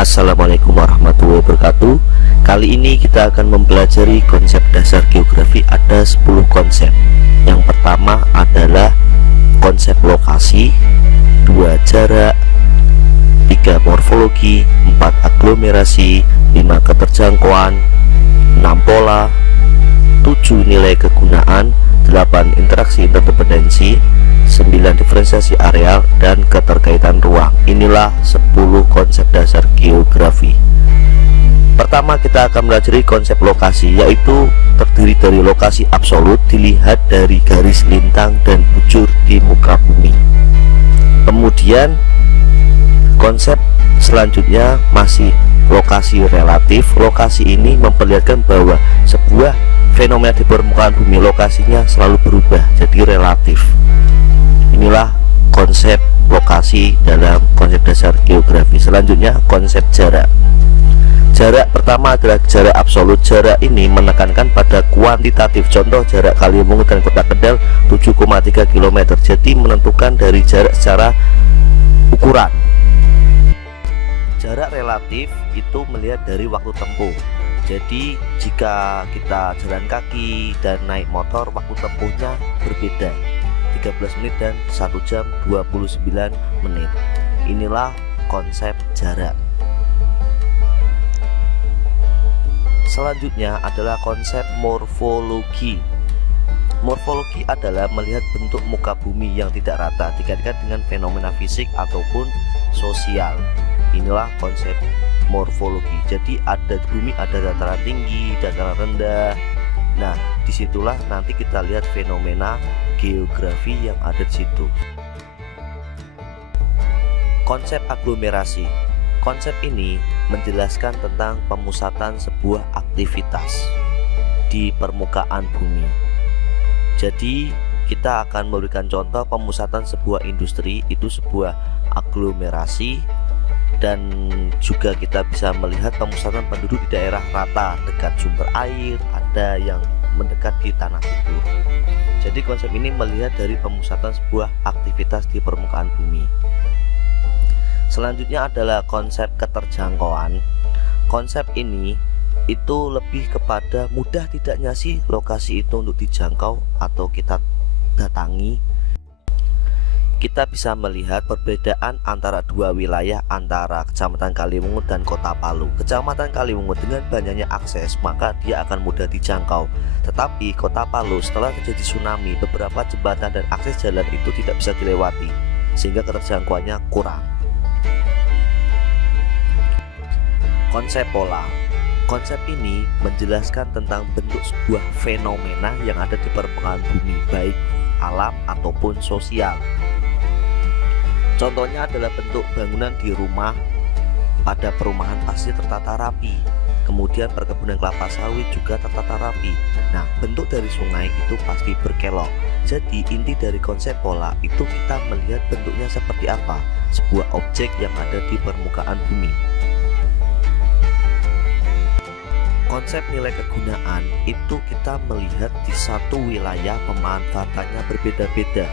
Assalamualaikum warahmatullahi wabarakatuh. Kali ini kita akan mempelajari konsep dasar geografi. Ada 10 konsep. Yang pertama adalah konsep lokasi, 2 jarak, 3 morfologi, 4 aglomerasi, 5 keterjangkauan, 6 pola, 7 nilai kegunaan, 8 interaksi interdependensi, 9 diferensiasi areal, dan keterkaitan ruang. Inilah 10 konsep dasar geografi. Pertama kita akan mempelajari konsep lokasi, yaitu terdiri dari lokasi absolut dilihat dari garis lintang dan bujur di muka bumi. Kemudian konsep selanjutnya masih lokasi relatif. Lokasi ini memperlihatkan bahwa sebuah fenomena di permukaan bumi lokasinya selalu berubah, jadi relatif. Inilah konsep lokasi dalam konsep dasar geografi. Selanjutnya konsep jarak. Jarak pertama adalah jarak absolut. Jarak ini menekankan pada kuantitatif. Contoh jarak Kaliwungu dan Kota Kendal 7,3 km. Jadi menentukan dari jarak secara ukuran. Jarak relatif itu melihat dari waktu tempuh. Jadi jika kita jalan kaki dan naik motor, waktu tempuhnya berbeda, 13 menit dan 1 jam 29 menit. Inilah konsep jarak. Selanjutnya adalah konsep morfologi. Morfologi adalah melihat bentuk muka bumi yang tidak rata dikaitkan dengan fenomena fisik ataupun sosial. Inilah konsep morfologi. Jadi ada bumi, ada dataran tinggi, dataran rendah. Nah, disitulah nanti kita lihat fenomena geografi yang ada di situ. Konsep aglomerasi. Konsep ini menjelaskan tentang pemusatan sebuah aktivitas di permukaan bumi. Jadi kita akan memberikan contoh pemusatan sebuah industri, itu sebuah aglomerasi. Dan juga kita bisa melihat pemusatan penduduk di daerah rata dekat sumber air, ada yang mendekat di tanah subur. Jadi konsep ini melihat dari pemusatan sebuah aktivitas di permukaan bumi. Selanjutnya adalah konsep keterjangkauan. Konsep ini itu lebih kepada mudah tidaknya sih lokasi itu untuk dijangkau atau kita datangi. Kita bisa melihat perbedaan antara dua wilayah, antara Kecamatan Kaliwungu dan Kota Palu. Kecamatan Kaliwungu dengan banyaknya akses maka dia akan mudah dijangkau. Tetapi Kota Palu setelah terjadi tsunami, beberapa jembatan dan akses jalan itu tidak bisa dilewati, sehingga keterjangkauannya kurang. Konsep pola. Konsep ini menjelaskan tentang bentuk sebuah fenomena yang ada di permukaan bumi, baik alam ataupun sosial. Contohnya adalah bentuk bangunan di rumah. Pada perumahan pasti tertata rapi. Kemudian perkebunan kelapa sawit juga tertata rapi. Nah, bentuk dari sungai itu pasti berkelok. Jadi inti dari konsep pola itu kita melihat bentuknya seperti apa, sebuah objek yang ada di permukaan bumi. Konsep nilai kegunaan itu kita melihat di satu wilayah pemanfaatannya berbeda-beda,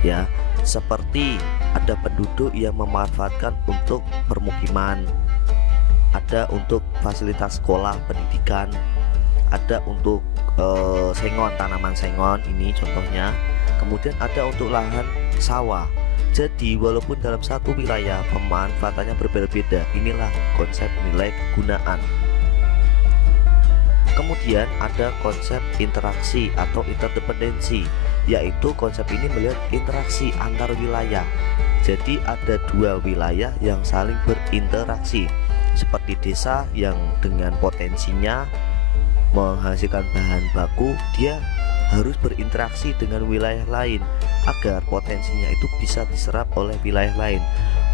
ya. Seperti ada penduduk yang memanfaatkan untuk permukiman, ada untuk fasilitas sekolah, pendidikan, ada untuk sengon, tanaman sengon ini contohnya. Kemudian ada untuk lahan sawah. Jadi walaupun dalam satu wilayah pemanfaatannya berbeda-beda, inilah konsep nilai kegunaan. Kemudian ada konsep interaksi atau interdependensi, yaitu konsep ini melihat interaksi antar wilayah. Jadi ada dua wilayah yang saling berinteraksi, seperti desa yang dengan potensinya menghasilkan bahan baku, dia harus berinteraksi dengan wilayah lain agar potensinya itu bisa diserap oleh wilayah lain,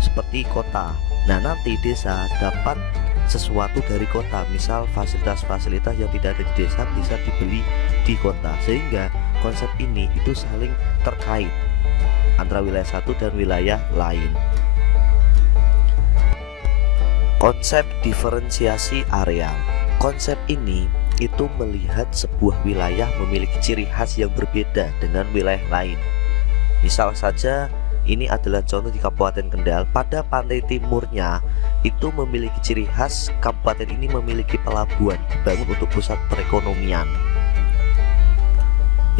seperti kota. Nah, nanti desa dapat sesuatu dari kota, misal fasilitas-fasilitas yang tidak ada di desa bisa dibeli di kota, sehingga konsep ini itu saling terkait antara wilayah satu dan wilayah lain. Konsep diferensiasi areal. Konsep ini itu melihat sebuah wilayah memiliki ciri khas yang berbeda dengan wilayah lain. Misal saja Ini adalah contoh di Kabupaten Kendal. Pada pantai timurnya itu memiliki ciri khas, kabupaten ini memiliki pelabuhan dibangun untuk pusat perekonomian.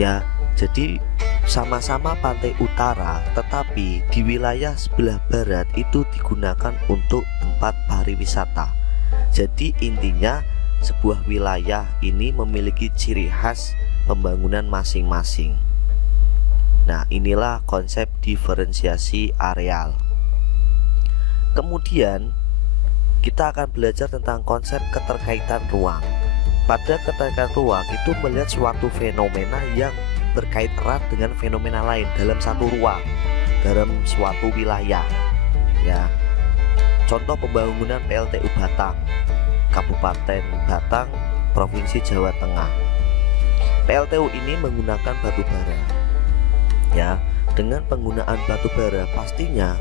Ya, jadi sama-sama pantai utara, tetapi di wilayah sebelah barat itu digunakan untuk tempat pariwisata. Jadi intinya sebuah wilayah ini memiliki ciri khas pembangunan masing-masing. Nah, inilah konsep diferensiasi areal. Kemudian kita akan belajar tentang konsep keterkaitan ruang. Pada keterkaitan ruang itu melihat suatu fenomena yang berkait erat dengan fenomena lain dalam satu ruang, dalam suatu wilayah. Ya, contoh pembangunan PLTU Batang, Kabupaten Batang, Provinsi Jawa Tengah. PLTU ini menggunakan batu bara. Ya, dengan penggunaan batu bara pastinya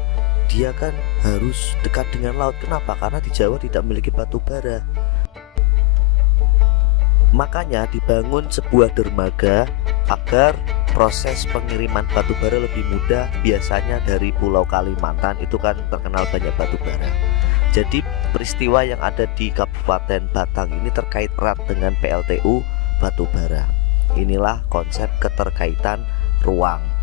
dia kan harus dekat dengan laut. Kenapa? Karena di Jawa tidak memiliki batu bara. Makanya dibangun sebuah dermaga agar proses pengiriman batu bara lebih mudah. Biasanya dari Pulau Kalimantan itu kan terkenal banyak batu bara. Jadi peristiwa yang ada di Kabupaten Batang ini terkait erat dengan PLTU batu bara. Inilah konsep keterkaitan ruang.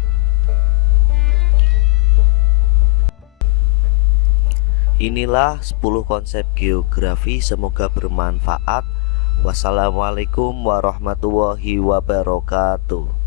Inilah 10 konsep geografi, semoga bermanfaat. Wassalamualaikum warahmatullahi wabarakatuh.